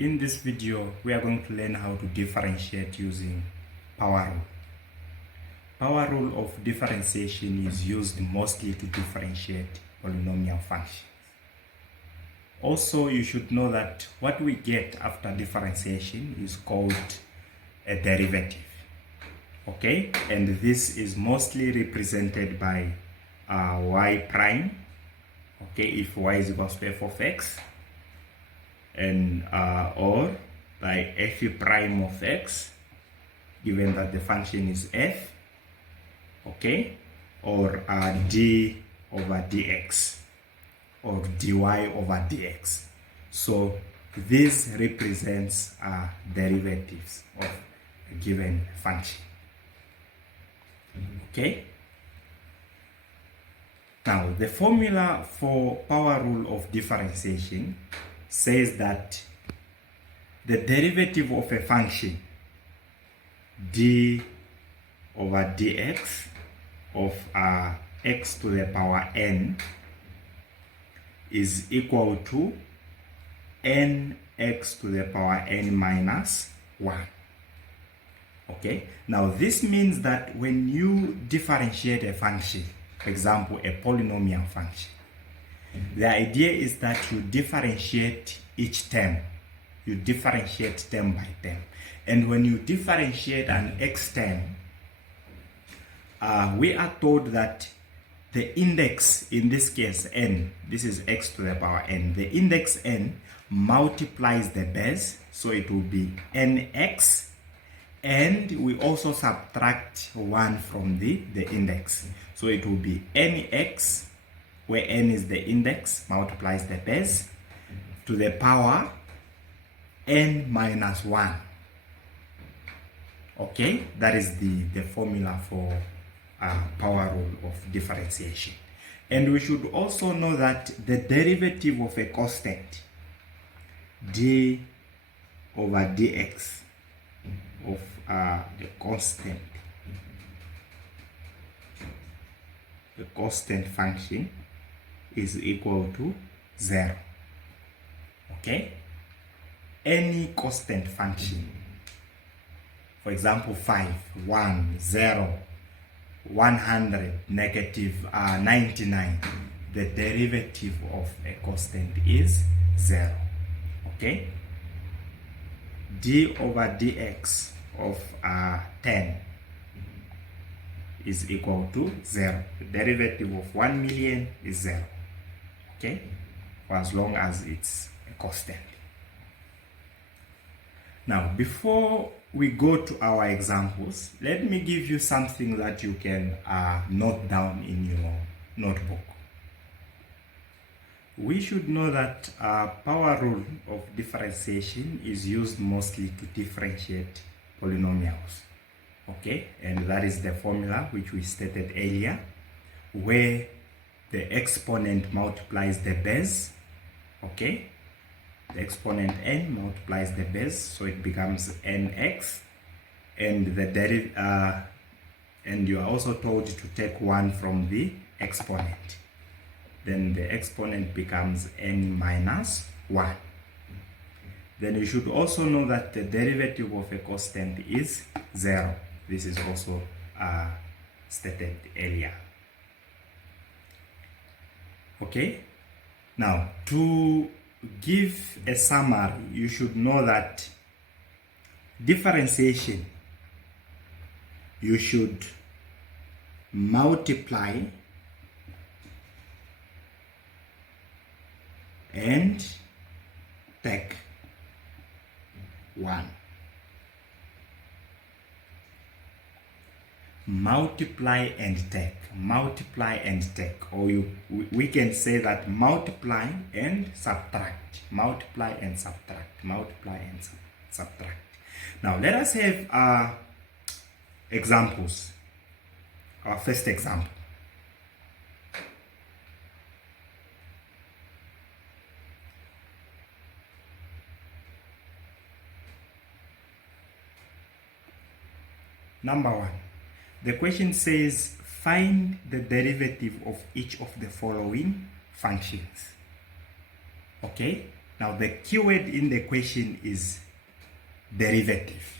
In this video, we are going to learn how to differentiate using power rule. Power rule of differentiation is used mostly to differentiate polynomial functions. Also, you should know that what we get after differentiation is called a derivative. Okay, and this is mostly represented by y prime. Okay, if y is equals to f of x, and or by f prime of x, given that the function is f, okay, or d over dx, or dy over dx. So this represents derivatives of a given function. Okay. Now, the formula for power rule of differentiation says that the derivative of a function d over dx of x to the power n is equal to nx to the power n minus 1. Okay, now this means that when you differentiate a function, for example, a polynomial function, the idea is that you differentiate each term. You differentiate term by term. And when you differentiate an x term, we are told that the index, in this case n, this is x to the power n, the index n multiplies the base, so it will be nx, and we also subtract 1 from the index, so it will be nx, where n is the index, multiplies the base, to the power n minus 1. Okay, that is the formula for power rule of differentiation. And we should also know that the derivative of a constant, d over dx of the constant function is equal to 0. Okay, any constant function, for example 5, 1, 0, 100, negative 99, the derivative of a constant is 0. Okay, d over dx of 10 is equal to 0. The derivative of 1 million is 0. Okay, for as long as it's a constant. Now, before we go to our examples, let me give you something that you can note down in your notebook. We should know that power rule of differentiation is used mostly to differentiate polynomials. Okay, and that is the formula which we stated earlier, where the exponent multiplies the base. Okay, the exponent n multiplies the base, so it becomes nx, and the and you are also told to take 1 from the exponent. Then the exponent becomes n minus 1. Then you should also know that the derivative of a constant is 0. This is also stated earlier. Okay, now to give a summary, you should know that differentiation, you should multiply and take 1. Multiply and take, or we can say that multiply and subtract, multiply and subtract, multiply and subtract. Now let us have examples. Our first example. Number 1. The question says, find the derivative of each of the following functions. Okay, Now the keyword in the question is derivative.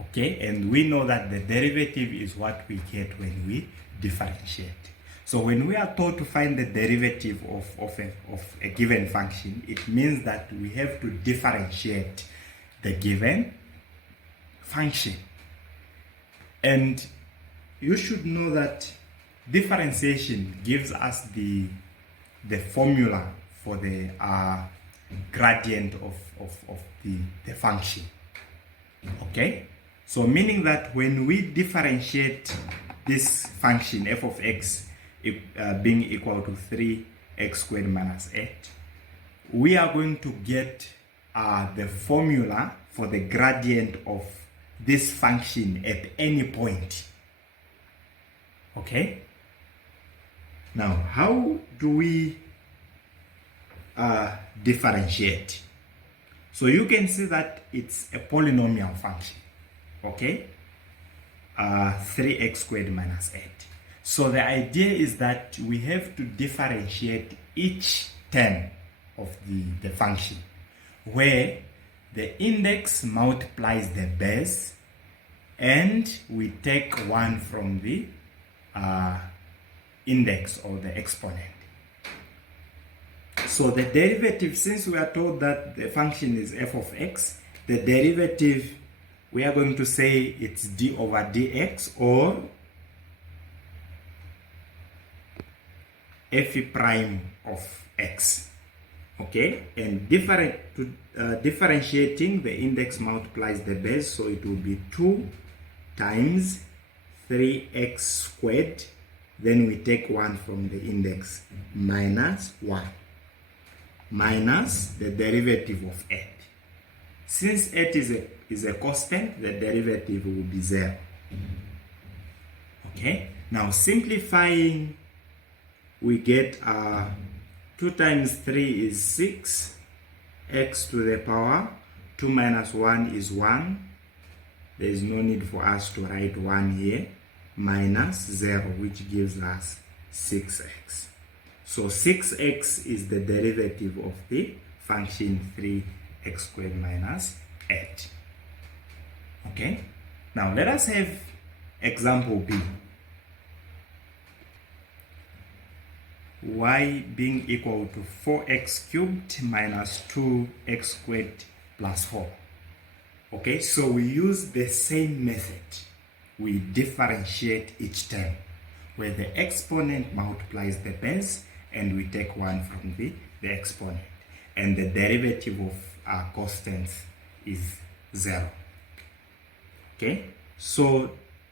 Okay, and we know that the derivative is what we get when we differentiate. So when we are told to find the derivative of a given function, it means that we have to differentiate the given function. And you should know that differentiation gives us the formula for the gradient of the function. Okay, so meaning that when we differentiate this function f of x being equal to 3x squared minus 8, we are going to get the formula for the gradient of this function at any point. Okay, now how do we differentiate? So you can see that it's a polynomial function. Okay, 3x squared minus 8. So the idea is that we have to differentiate each term of the function, where the index multiplies the base and we take one from the index or the exponent. So the derivative, since we are told that the function is f of x, the derivative, we are going to say it's d over dx, or f prime of x. Okay, and differentiating, the index multiplies the base, so it will be 2 times 3x squared, then we take 1 from the index, minus 1, minus the derivative of 8. Since 8 is a constant, the derivative will be 0. Okay, now simplifying, we get 2 times 3 is 6, x to the power 2 minus 1 is 1. There is no need for us to write 1 here, minus 0, which gives us 6x. So 6x is the derivative of the function 3x squared minus 8. Okay, now let us have example B. Y being equal to 4x cubed minus 2x squared plus 4. Okay, so we use the same method. We differentiate each term, where the exponent multiplies the base and we take 1 from the exponent, and the derivative of our constants is 0. Okay, so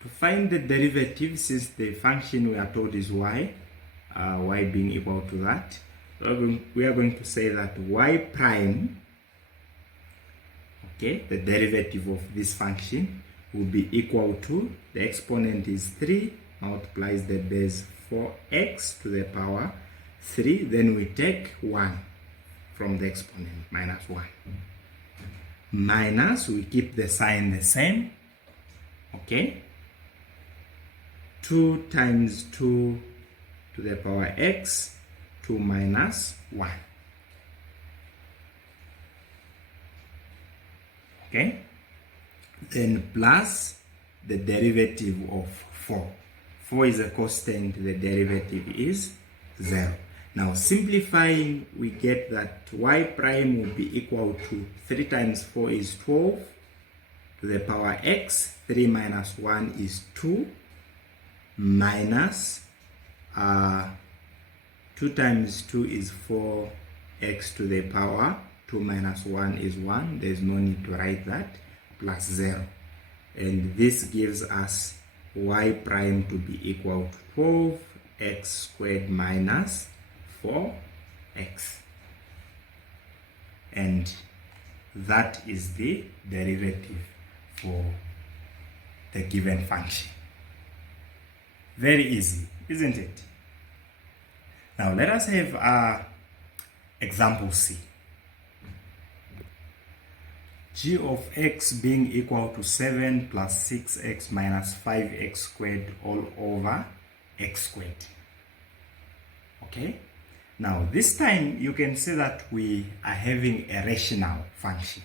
to find the derivative, since the function we are told is y, y being equal to that, we are going to say that y prime, okay, the derivative of this function will be equal to, the exponent is 3, multiplies the base 4x to the power 3, then we take 1 from the exponent, minus 1. Minus, we keep the sign the same, okay, 2 times 2 to the power x, 2 minus 1. Okay, then plus the derivative of 4. 4 is a constant, the derivative is 0. Now simplifying, we get that y prime will be equal to 3 times 4 is 12 to the power x, 3 minus 1 is 2, minus 2 times 2 is 4x to the power 2 minus 1 is 1. There's no need to write that, plus 0. And this gives us y prime to be equal to 12x squared minus 4x. And that is the derivative for the given function. Very easy, isn't it? Now let us have example C. G of x being equal to 7 plus 6x minus 5x squared all over x squared. Okay, Now this time you can see that we are having a rational function.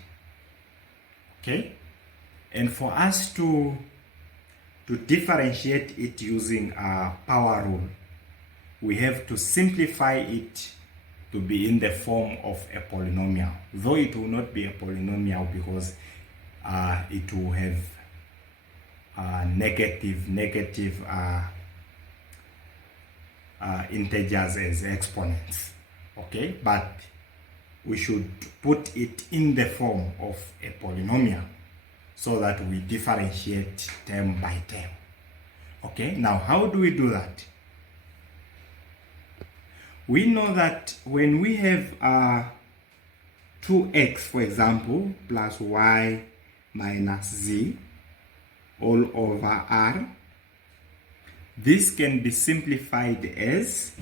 Okay? And for us to differentiate it using a power rule, we have to simplify it to be in the form of a polynomial, though it will not be a polynomial because it will have negative integers as exponents. Okay, but we should put it in the form of a polynomial so that we differentiate term by term. Okay, now how do we do that? We know that when we have 2x, for example, plus y minus z all over r, this can be simplified as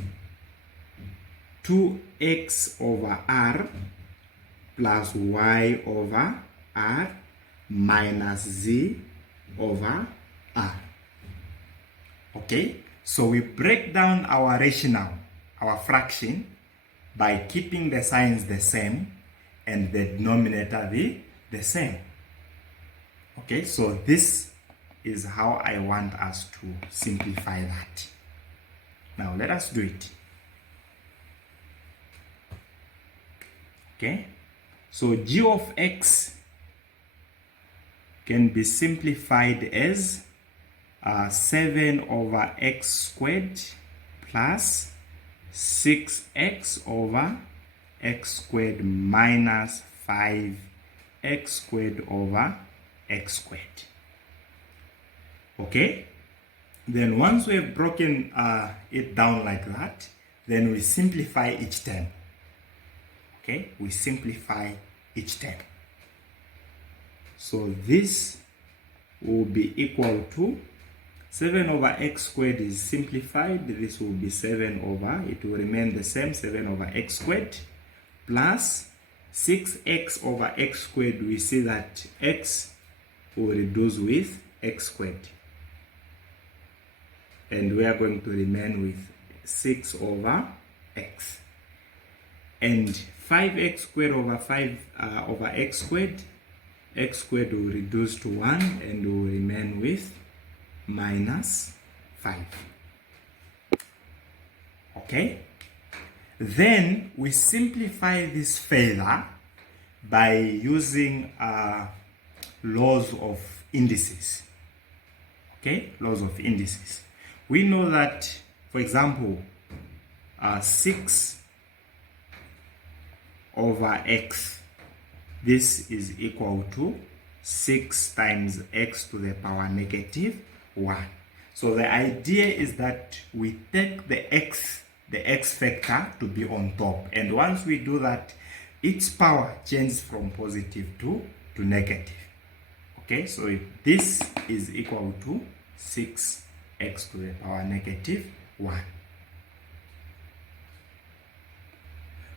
2x over r plus y over r minus z over r. Okay, so we break down our rational, our fraction, by keeping the signs the same and the denominator the same. Okay, so this is how I want us to simplify that. Now let us do it. Okay, so g of x can be simplified as 7 over x squared plus 6x over x squared minus 5x squared over x squared. Okay, then once we have broken it down like that, then we simplify each term. Okay, we simplify each term. So this will be equal to 7 over x squared is simplified. This will be 7 over, it will remain the same, 7 over x squared plus 6x over x squared. We see that x will reduce with x squared. And we are going to remain with 6 over x. And 5x squared over 5 over x squared will reduce to 1 and will remain with minus 5. Okay? Then we simplify this further by using laws of indices. Okay? Laws of indices. We know that, for example, 6 over x, this is equal to 6 times x to the power negative 1. So the idea is that we take the x factor to be on top, and once we do that, its power changes from positive to negative. Okay, so this is equal to 6x to the power negative 1.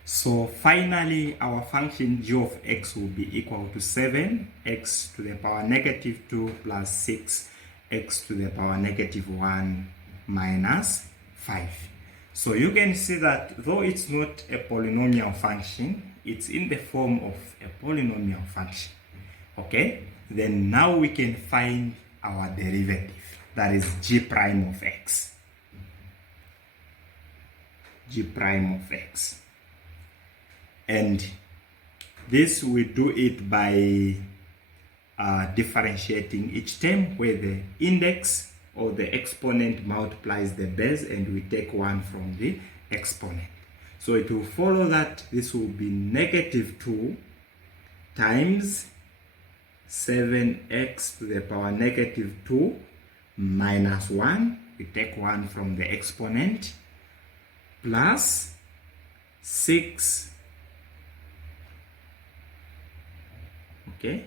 So finally, our function g of x will be equal to 7x to the power negative 2 plus 6x to the power negative 1 minus 5. So you can see that though it's not a polynomial function, it's in the form of a polynomial function. Okay, then now we can find our derivative, that is g prime of x. G prime of x. And this we do it by differentiating each term where the index or the exponent multiplies the base and we take 1 from the exponent. So it will follow that this will be negative 2 times 7x to the power negative 2 minus 1. We take 1 from the exponent plus 6. Okay,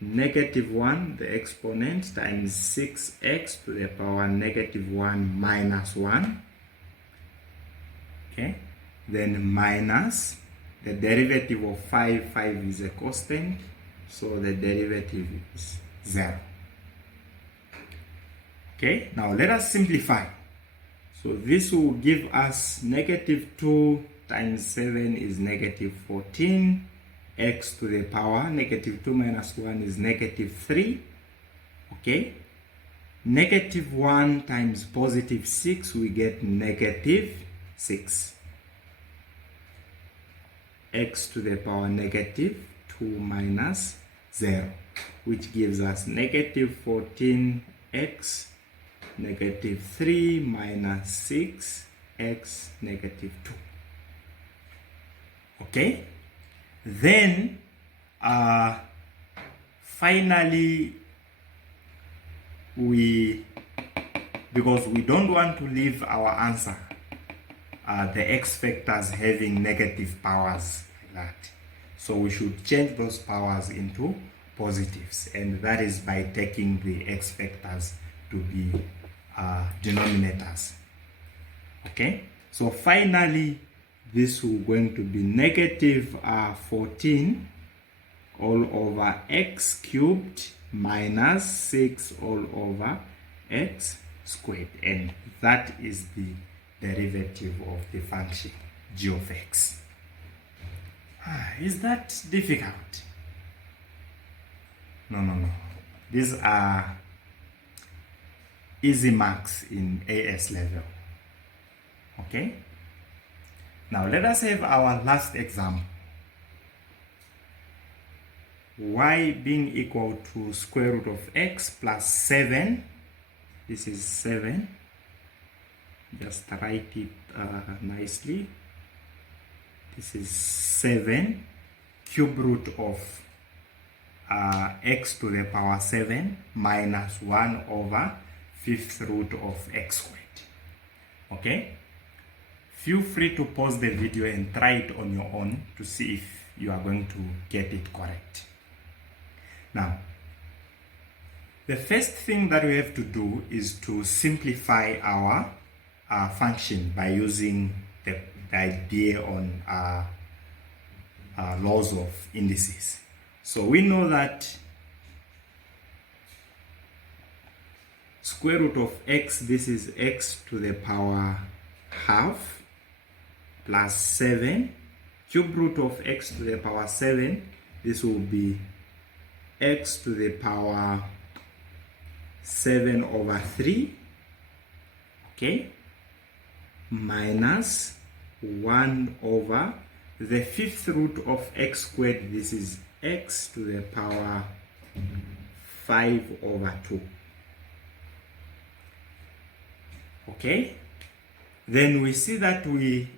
negative 1, the exponent, times 6x to the power negative 1 minus 1. Okay, then minus the derivative of 5 is a constant, so the derivative is 0. Okay, now let us simplify. So this will give us negative 2 times 7 is negative 14, x to the power, negative 2 minus 1 is negative 3, okay? Negative 1 times positive 6, we get negative 6. X to the power negative 2 minus 0, which gives us negative 14x, negative 3 minus 6, x negative 2. Okay? Then, finally, because we don't want to leave our answer, the x factors having negative powers like that. So we should change those powers into positives, and that is by taking the x factors to be denominators. Okay? So finally, this will going to be negative 14 all over x cubed minus 6 all over x squared, and that is the derivative of the function g of x. Is that difficult? No. These are easy marks in AS level. Okay? Now let us have our last example. Y being equal to square root of x plus 7. This is 7. Just write it nicely. This is 7 cube root of x to the power 7 minus 1 over 5th root of x squared. Okay? Feel free to pause the video and try it on your own to see if you are going to get it correct. Now, the first thing that we have to do is to simplify our function by using the idea on laws of indices. So we know that square root of x, this is x to the power half plus 7, cube root of x to the power 7, this will be x to the power 7 over 3, okay, minus 1 over the 5th root of x squared, this is x to the power 5 over 2. Okay, then we see that we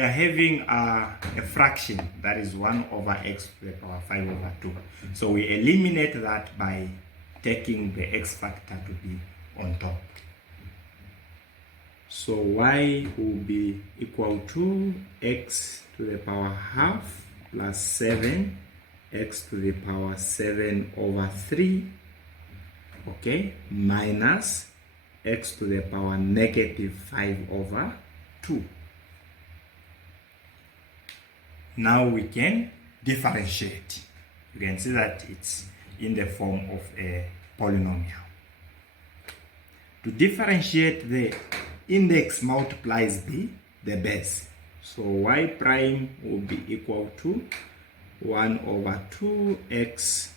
are having a fraction that is 1 over x to the power 5 over 2. So we eliminate that by taking the x factor to be on top. So y will be equal to x to the power half plus 7 x to the power 7 over 3, okay, minus x to the power negative 5 over 2. Now we can differentiate. You can see that it's in the form of a polynomial. To differentiate, the index multiplies the base. So y prime will be equal to 1 over 2x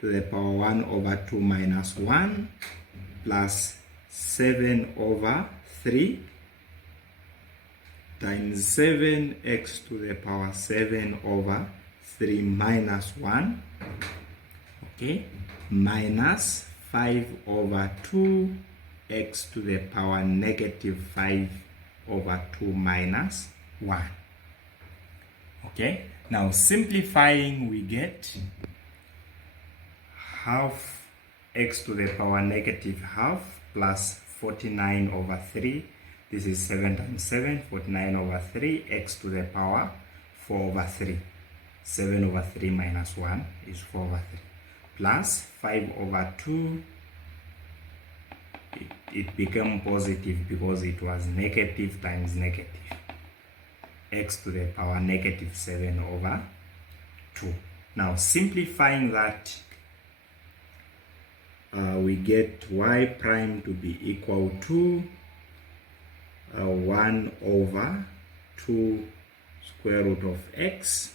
to the power 1 over 2 minus 1 plus 7 over 3 times 7x to the power 7 over 3 minus 1, okay, minus 5 over 2x to the power negative 5 over 2 minus 1. Okay, now simplifying, we get half x to the power negative half plus 49 over 3. This is 7 times 7, 49 over 3, x to the power 4 over 3. 7 over 3 minus 1 is 4 over 3. Plus 5 over 2, it became positive because it was negative times negative. X to the power negative 7 over 2. Now simplifying that, we get y prime to be equal to 1 over 2 square root of x,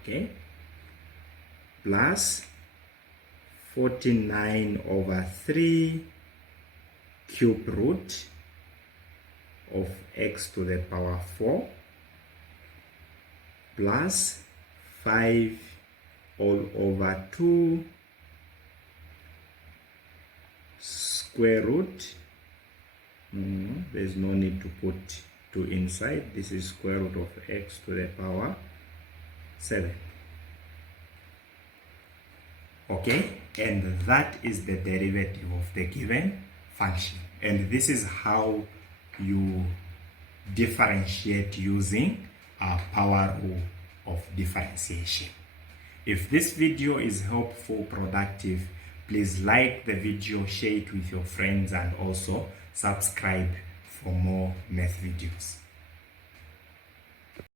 okay, plus 49 over 3 cube root of x to the power 4 plus 5 all over 2 square root. There's no need to put 2 inside. This is square root of x to the power 7. Okay, and that is the derivative of the given function. And this is how you differentiate using a power rule of differentiation. If this video is helpful, productive, please like the video, share it with your friends, and also subscribe for more math videos.